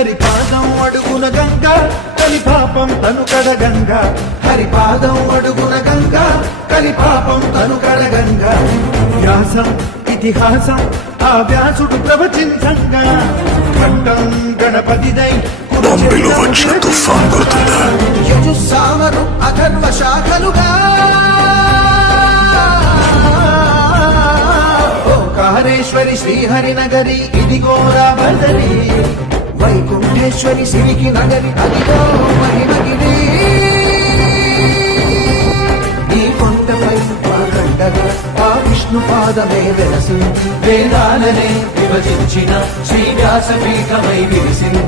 హరిపాదం అడుగున గంగా కలిపాపం తను కడగంగా హరిపాదం అడుగున గంగా కలిపాపం తను కడగంగా వ్యాసం ఇతిహాసం ఆ వ్యాసుడు ప్రవచించంగా పట్టం గణపతిదై బాంబేలో వచ్చిన తుఫాన్ గుర్తుందా? యజుస్సామరు అథర్వ శాఖలుగా ఓంకారేశ్వరి శ్రీహరినగరి ఇదిగో రాబదరి వైకుంఠేశ్వరి శివికి నగరి అదిగో మహిమగిరి ఈ కొండపై పాకండగా ఆ విష్ణు పాదమే వెలసింది వేదాలనే విభజించిన శ్రీ వ్యాసపీఠమై విరిసింది